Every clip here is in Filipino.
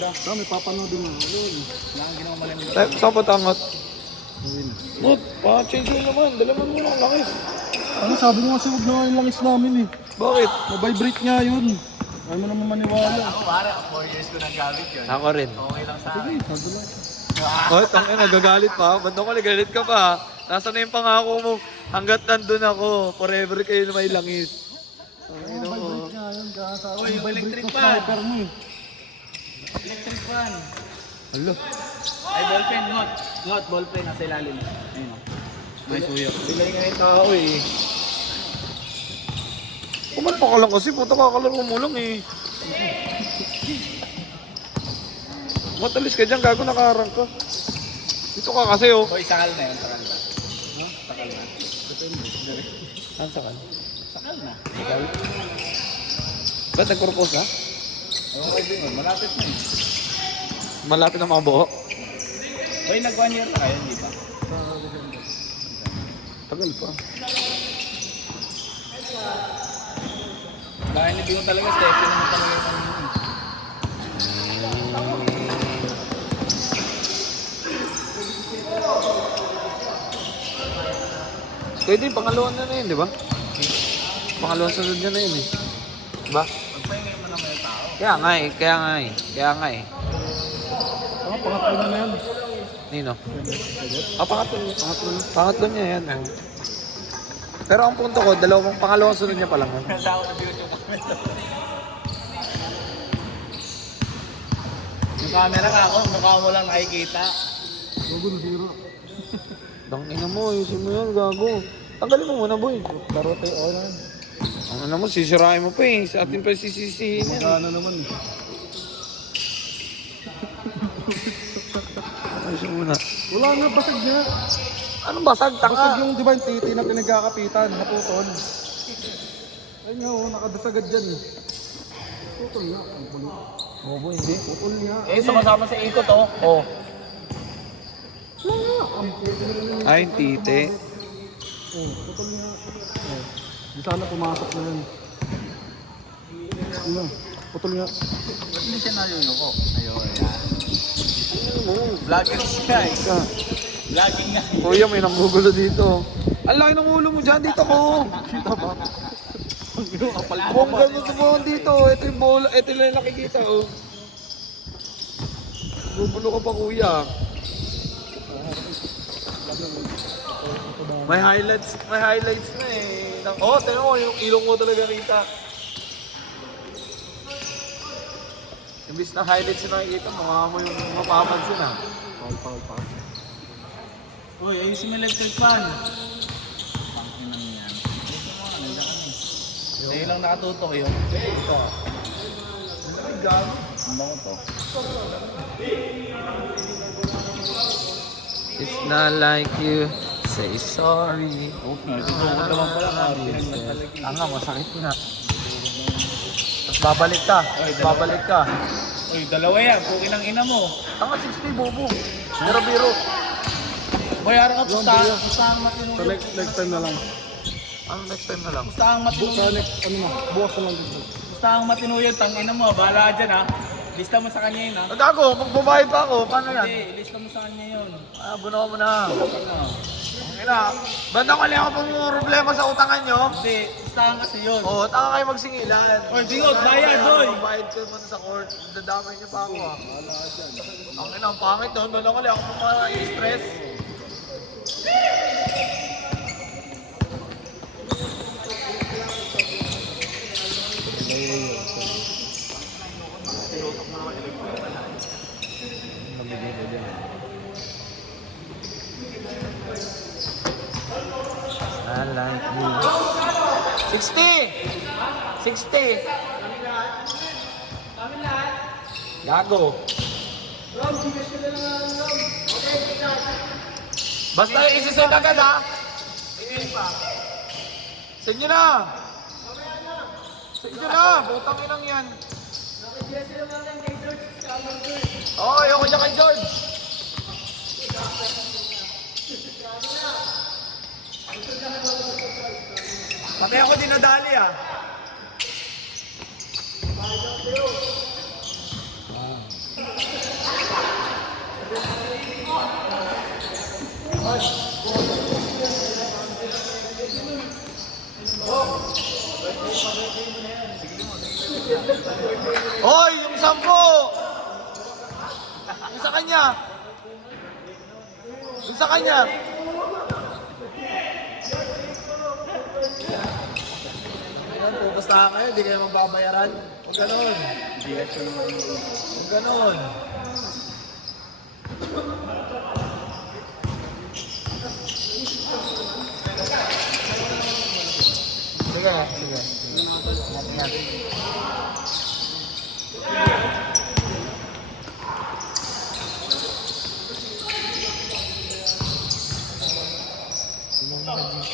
May papanood din ako. Saan pa tangat? Not, pa-change yun naman. Dalaman mo na ang langis. Ano sabi mo kasi huwag na yung langis namin eh. Bakit? Mabibrate nga yun. Ayaw mo naman maniwala. Ako pare, 4 years ko naggamit yun. Ako rin. Okay lang sa akin. Sige, sabi lang. Oh, tangin, nagagalit pa. Ba't ako nagalit ka pa? Nasaan na yung pangako mo? Hanggat nandun ako, forever kayo na may langis. Vibrate nga yun. Uy, yung electric Vibrate fan. sniper mo eh. Electric fan. Alo. Ay, ballpen, not ballpen, nasa ilalim. Ayun o. Ay, kuya. Sila yung ngayon tao eh. Kumalpa ka lang kasi, puta kakalaro mo lang eh. Matalis ka dyan, gago nakaharang ka. Dito ka kasi oh. Uy, sakal na yun, sakal na. No? Sakal na. Saan sakal? Sakal na. Sakal? Ba't nag-propose ka? Okay din yun, malapit na eh. Malapit na mga buho. Uy, nag 1 year na kayo, di ba? Tagal pa. Dahil hindi ko talaga step, yun naman talaga yung kanina. Pwede, pangalawang na yun, di ba? Pangalawang sunod niya na yun eh. Diba? Magpahingay mo naman yung tao. Kaya nga eh. Ako, pangatlo na yan. Nino? Pangatlo niya. Pangatlo niya yan. Oh. Pero ang punto ko, pangalawang sunod niya pa lang. Oh. Tao na YouTube comment. Yung camera ka ako, mukha mo lang nakikita. Gugo na zero. Dang ina mo, ayusin mo yan, gago. Tanggalin mo muna, boy. Laro tayo ako na yan. Ang ano mo, sisirain mo pa eh. Sa atin pa sisisihin yan. Magana naman eh. Ayusin mo na. Wala nga, basag niya. Anong basag? Basag Tanga. yung di ba yung titi na pinagkakapitan, naputol. Ayun nga oh, nakadasagad dyan eh. Putol nga. Ang pulo. Bobo, hindi. Putol nga. Eh, sumasama sa ikot oh. Oh. Wala nga. Ang titi na lang. Ay, tite. Oh, putol nga. Oh. Di sana pumasok na yan. Ano? Putol nga. Hindi siya naluloko. Ayun, yan. Vlogger siya eh. Vlogging na. Kuya, may nanggugulo dito. Ang laki ng ulo mo dyan, dito ko. Kita ba? Ang kapal mo Kung ba? ganun mo dito, ito yung bola, ito lang yung nakikita ko. Gugulo ka pa kuya. May highlights na eh. Oh, tingnan mo, yung ilong mo talaga kita. Imbis na highlights na nakikita, mukha mo yung mapapansin ah. Paul. Uy, ayusin mo electric fan. Pangin na yan. Dahil lang nakatutok yun. Ito. Ang bango to. It's not like you say sorry. Okay, tutukot naman pala. Nga, masakit na. Tapos babalik ka. Uy, dalawa yan. Pukin ang ina mo. Tanga 60, bobo. Biro. Bayaran ka pustahan Sa matinuyo. next time na lang. Ano next time na lang? Pustahan Sa matinuyo. next, ano na, bukas na lang dito. Pustahan matinuyo. Tangina mo. Bahala dyan ha. Lista mo sa kanya yun ha. Gago, magbabayad pa ako. Paano yan? Hindi, lista mo sa kanya yun. Ah, buno mo na. Okay na. Bandang kali ako pang problema sa utangan nyo. Hindi, pustahan kasi yun. Oo, tanga kayo magsingilan. Oy, bingot, bayad, oy. Bayad ko muna sa court. Dadamay niyo pa ako ah. Ang ina, ang pangit doon. Bandang kali ako pang stress. I like you. 60! Gago. Basta isi-send agad ha. Send nyo na. Send nyo na. Putang inang yan. Oo, ayoko dyan kay George. Pati ako dinadali ah. kanya. Doon sa kanya. Ayan, pupusta kayo, hindi kayo magbabayaran. Huwag ganon. Huwag ganon. Sige, sige.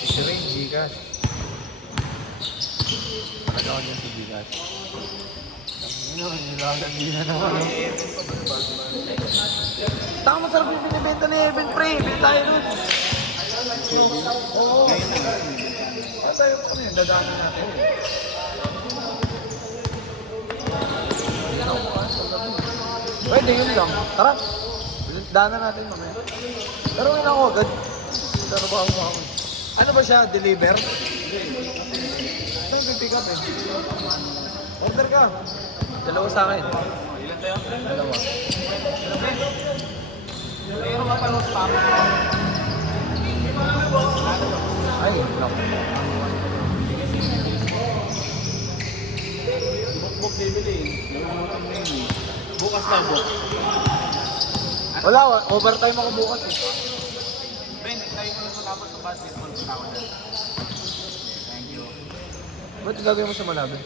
Si Ray, Gcash. Talaga ako dyan si Gcash. Ano, nilalandi na naman. Taka masarap yung binibenta ni Evan, pre. Bili tayo nun. Oo. Kaya tayo pa kami, dadaanan natin. Pwede yun lang. Tara. Daanan natin mamaya. Pero yun ako agad. Trabaho mo ako. Ano ba siya? Deliver? Ito yung pick up eh. Order ka. Dalawa sa akin. Ilan tayo? Dalawa. Mayroon ka pa ng spam. Ay, naku. Buk bibili. Nalimutan mo yun eh. Bukas na buk. Wala, overtime ako bukas eh. Ben, tayo mo sa dapat ng basketball. Tawag na. Thank you. Ba't gagawin mo sa Malabi?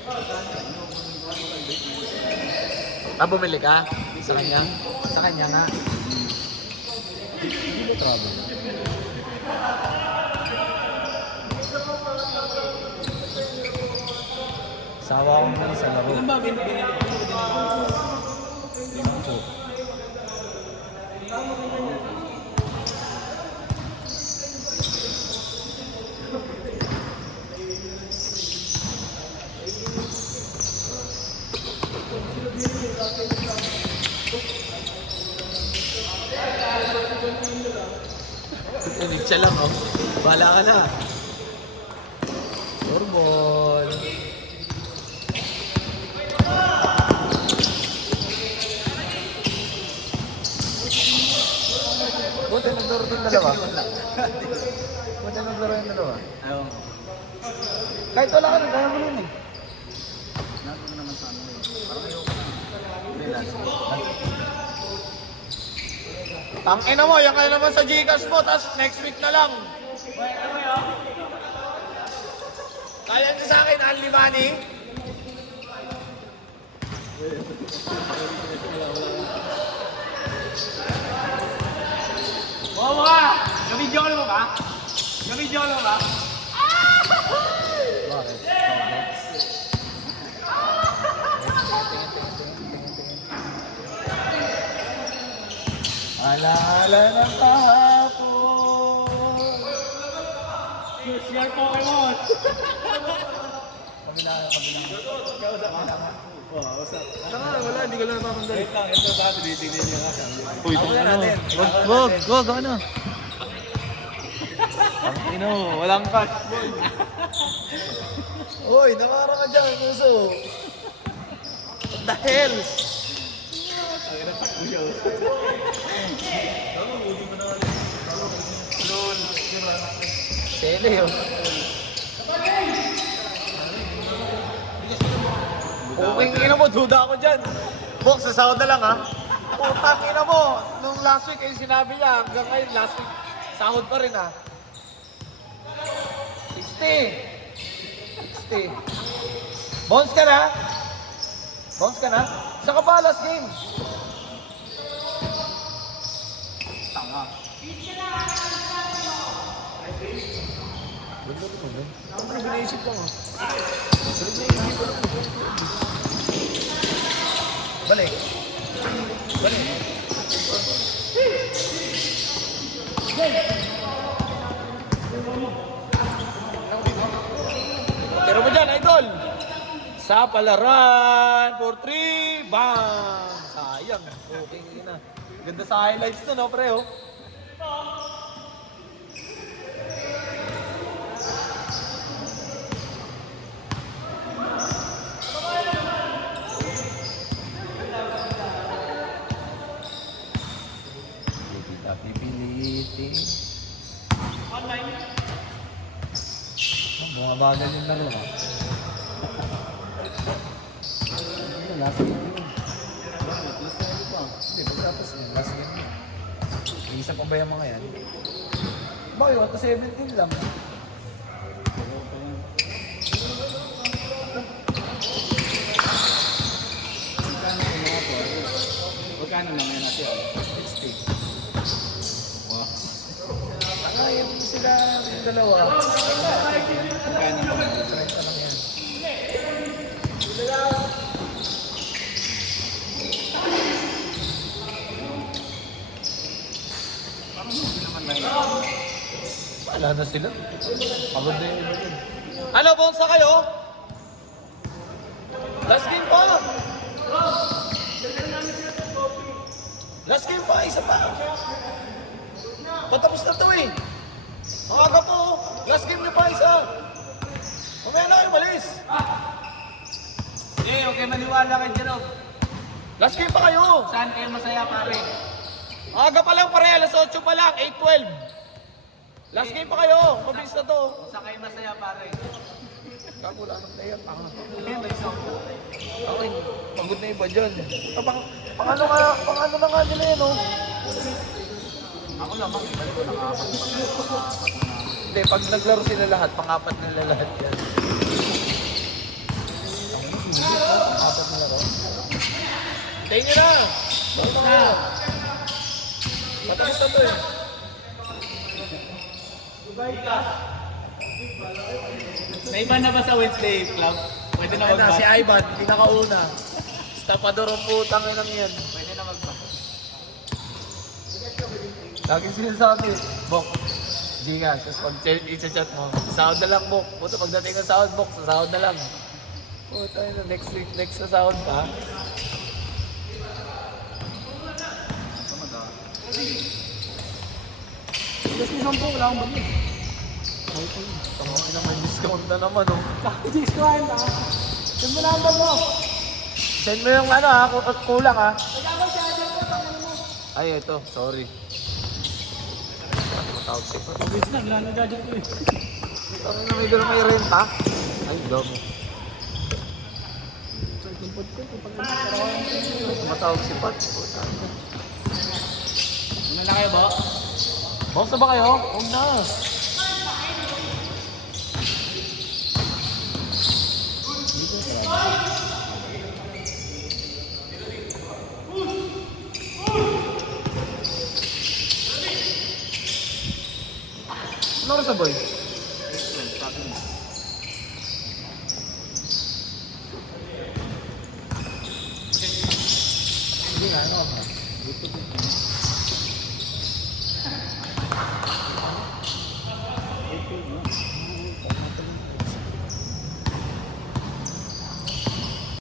Ah, bumili ka? Sa kanya? Sa kanya nga. Hindi ba trouble? Sawa ko naman sa laro. Ilan ba binili ko din ako? Ito. Tinig siya lang, oh. Bahala ka na. Surbol. Buti naglaro yung dalawa. Buti naglaro yung dalawa. Ayaw. Kahit wala ka rin, kaya mo nun eh. Nato naman sa ano eh. Parang ayaw ko na. Hindi last. Tangina mo, yan kayo naman sa Gcash mo, tapos next week na lang. Kaya niyo sa akin, only money? Oo mga! Nabidyo ka naman ba? Nabidyo ka naman ba? Bakit? Alaala ng kahapon. Use your Pokemon! Kabila. What's up? Wala, hindi ko lang napapandali. Wait lang, ito ba? Tinitingnan niya ka. Uy, Ako na natin. wag, ano? Ang ino, walang catch. Uy, nakara ka dyan, Kuso. What the hell? Ang ina, takbo siya. Tele, oh. Puping ina mo, duda ako dyan. Box, sa sahod na lang, ha? Putang ina mo. Nung last week, ay sinabi niya, hanggang ngayon, last week, sahod pa rin, ha? 60. Bounce ka na? Bounce ka na? Sa ka pa, last game. Tanga. Ganda rin mo, Ben. Ano ba binaisip ko, ha? Balik. Balik. Pero mo dyan, idol. Sa palaran, for 3, bang! Sayang. Okay, na. Ganda sa highlights to, no, pre, oh. mabagal yung laro ha. Hindi, pagkatapos yun, last game yun. Isa pa ba yung mga yan? Bakit? 1-17 lang. Magkano lang yan natin? 60. Wow. Kaya mo sila yung dalawa. Magkano lang yan? 30 lang yan. Parang hindi naman lang yan. Wala na sila. Pagod na yung iba yun. Ano, bonsa kayo? Last game pa! Last game pa, isa pa. Patapos na to eh. Maaga po, oh. Last game nyo pa, isa. Mamaya na kayo malis. Eh, okay maniwala kay Jerome. Last game pa kayo. Saan kayo masaya pare? Maaga pa lang pare, alas 8 pa lang, 8:12. Last game pa kayo, mabilis na to. Saan kayo masaya pare? Kakula ng player. Eh, may isang po. Ako yun, pagod na iba dyan. Pang ano na nga nila yun, oh. Ako lamang, ibalik ko nakapat. Hindi, pag naglaro sila lahat, pang-apat nila lahat yan. Pang-apat nila ro. Tayo nyo na. Na! Matalis na to eh. May iba na ba sa Wednesday Club? Pwede na Ayun na, si magbat? Ivan, pinakauna. Stapador ang putang ina yan. Pwede na magbat. Lagi sinasabi, Bok, di nga, tapos pag i-chat mo, sahod na lang, Bok. Puta, pagdating ng sahod, Bok, sa sahod na lang. Puta, na, next week, next na sahod pa. Tapos isang po, wala akong balik. Tama ka naman, discount na naman, oh. Bakit discount ah? Saan mo number mo? Send mo yung ano, ha, kulang, ha. Ay, ito, sorry. Matawag siya pa. Mabilis na, ginanagagad ko eh. Tawag na may renta. Ay, dami. Matawag si Pat. Puta. Ano na kayo ba? Box na ba kayo? Huwag na. Ano oras na, boy? Hindi nga, ano ba?